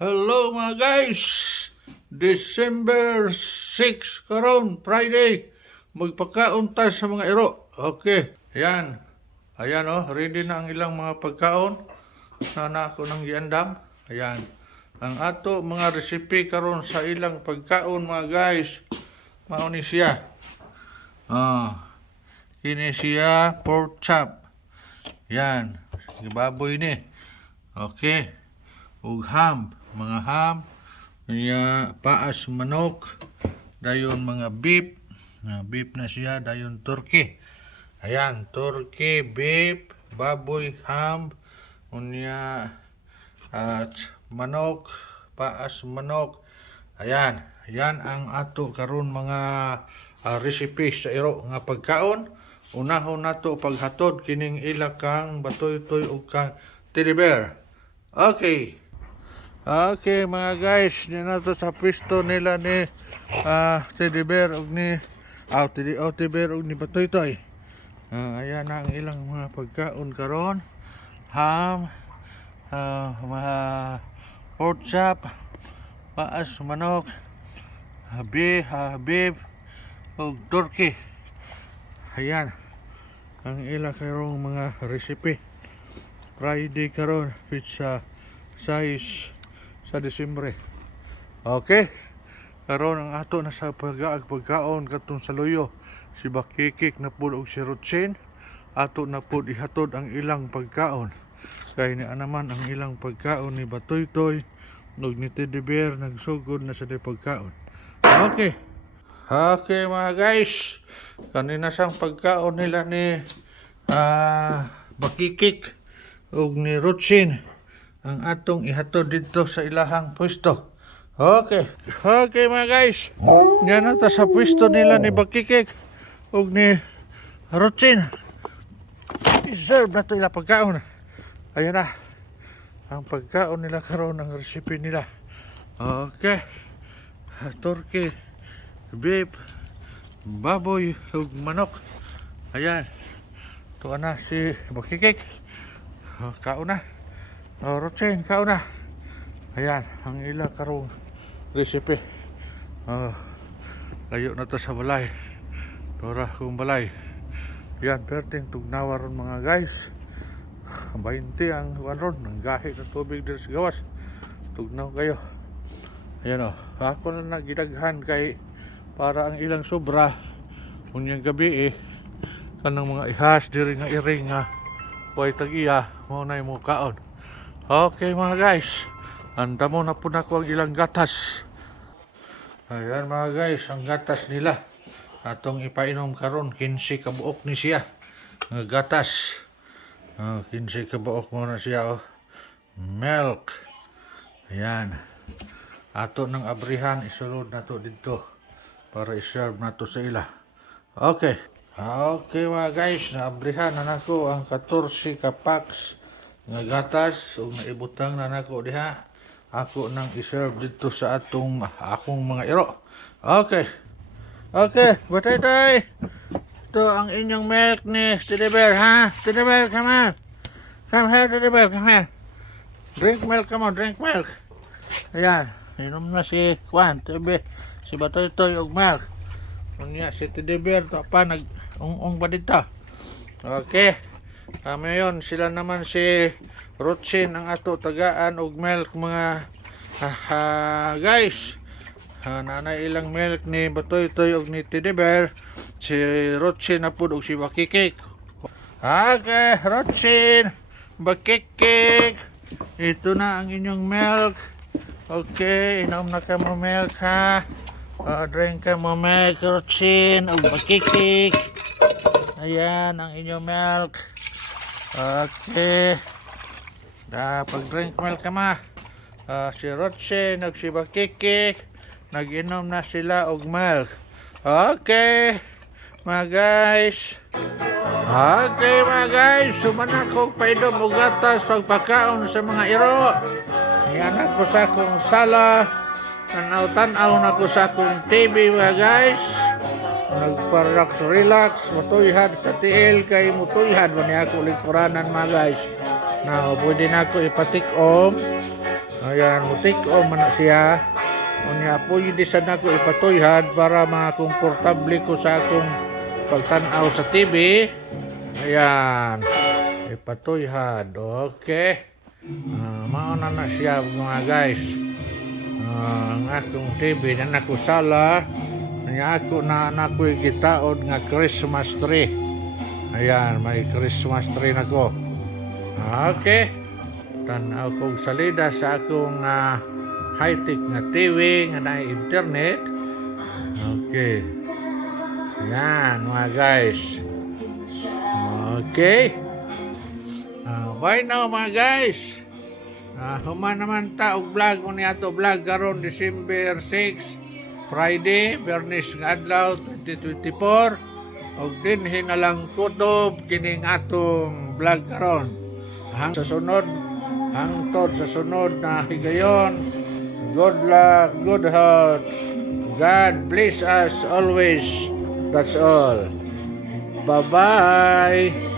Hello mga guys! December 6 karon Friday. Magpakaon ta sa mga iro. Okay. Ayan. Ayan oh, ready na ang ilang mga pagkaon. Sana ako nang giandam. Ayan. Ang ato mga recipe karon sa ilang pagkaon mga guys. Mao ni siya. Ah. Kini siya pork chop. Yan. Baboy ni. Okay. Ug ham. Mga ham. Niya paas manok. Dayon mga beef. Na beef na siya. Dayon turkey. Ayan. Turkey, beef, baboy, ham. Unya at manok. Paas manok. Ayan. Yan ang ato karon mga ah, recipe sa iro nga pagkaon. Unahon nato paghatod kining ila kang batoy-toy ug kang teddy bear. Okay. Okay mga guys, ni nato sa pwesto nila ni ah, teddy bear ug ni ah, teddy, oh, teddy bear ug ni batoy-toy. Ah, ayan na ang ilang mga pagkaon karon. Ham, ah, mga pork chop, paas manok, habi, ah, beef, ug turkey. Ayan. Ang ila karong mga recipe. Friday karon pizza size sa Disyembre. Okay. Karon ang ato na sa pagaag pagkaon katong sa luyo. Si Bakikik na pud og si Rutsin. Ato na pud ihatod ang ilang pagkaon. Kay ni naman ang ilang pagkaon ni Batoy-toy ug ni Teddy Bear nagsugod na sa di pagkaon. Okay. Okay mga guys. Kanina sang pagkaon nila ni ah Bakikik ug ni Rutsin ang atong ihatod dito sa ilahang pwesto. Okay. Okay mga guys. Yan na sa pwesto nila ni Bakikik ug ni Rutsin. I-serve na to ila pagkaon. Ayan na. Ang pagkaon nila karon ang recipe nila. Okay. Turkey, beef, baboy, ug manok. Ayan. Tuwa na si Bakikik. Oh, kao na. Oh, Rutsin, kao na. Ayan, ang ila karong recipe. Oh, layo na to sa balay. Tora kung balay. Yan, perting tugnawa ron mga guys. 20 ang kuwan ron. Ang gahi ng tubig dito sa gawas. Tugnaw kayo. Ayan o. Ako na nagidaghan kay para ang ilang sobra. Unyang gabi eh. Kanang mga ihas diri nga iring nga. Huwag tag-iya. Mo na yung kaon. Okay mga guys. Anda mo na po na ang ilang gatas. Ayan mga guys. Ang gatas nila. Atong ipainom karon 15 kabuok ni siya. Nga gatas. Oh, 15 kabuok mo na siya oh. Milk. Ayan. Ato ng abrihan isulod na to dito para i-serve na to sa ila. Okay. Okay mga guys, naabrihan na nako ang 14 ka packs nga gatas ug naibutang na nako diha. Ako nang i-serve dito sa atong akong mga iro. Okay. Okay, batay tay. Ito ang inyong milk ni Teddy Bear, ha? Teddy Bear, come on. Come here, Teddy Bear, come here. Drink milk, come on, drink milk. Ayan, inom na si Juan, Tebe, si Batoy Toy og milk. Unya si Teddy Bear, to pa nag ung-ung ba dito? Okay. Kami yon sila naman si Rutsin ang ato tagaan og milk mga ah, ah, guys. Ah, nanay ilang milk ni Batoy Toy og ni Teddy Bear. Si Rutsin na pud og si Bakikik. Okay, Rutsin, Bakikik. Ito na ang inyong milk. Okay, inom na ka mo milk ha. Uh, drink ka mo milk, Rutsin, o bakikik. Ayan ang inyong milk. Okay. Da, pag-drink milk ka ma. Ah, si Rutsin, ug si bakikik. Nag-inom na sila og milk. Okay. Mga guys. Okay mga guys, sumanak ko paidom og gatas pagpakaon sa mga iro. Yan ako sa akong sala. Tanaw-tanaw na ko sa akong TV mga guys. Nagparelax relax, mutuyhad sa tiil kay mutuyhad man ako lingkuranan mga guys. Na pwede na ako ipatik om. Ayan, mutik o man siya. Unya hindi sad nako ipatuyhad para makomportable ko sa akong pagtanaw sa TV. Ayan. Ipatuyhad. Okay. Ah, mauna na siya mga guys. Ah, ang akong TV na nakusala. Nga ako na nakoy gitaod nga Christmas tree. Ayan, may Christmas tree na ko. Okay. Tanaw kong salida sa akong ah, high-tech nga TV nga na internet. Okay. Yan mga guys. Okay. Ah, bye now mga guys. Ah, human naman ta og vlog mo niya to vlog karon December 6 Friday, Bernis nga adlaw 2024 og dinhi na lang kutob kining atong vlog karon. Hang sa sunod, hangtod sa sunod na higayon. Good luck, good health. God bless us always. That's all. Bye-bye.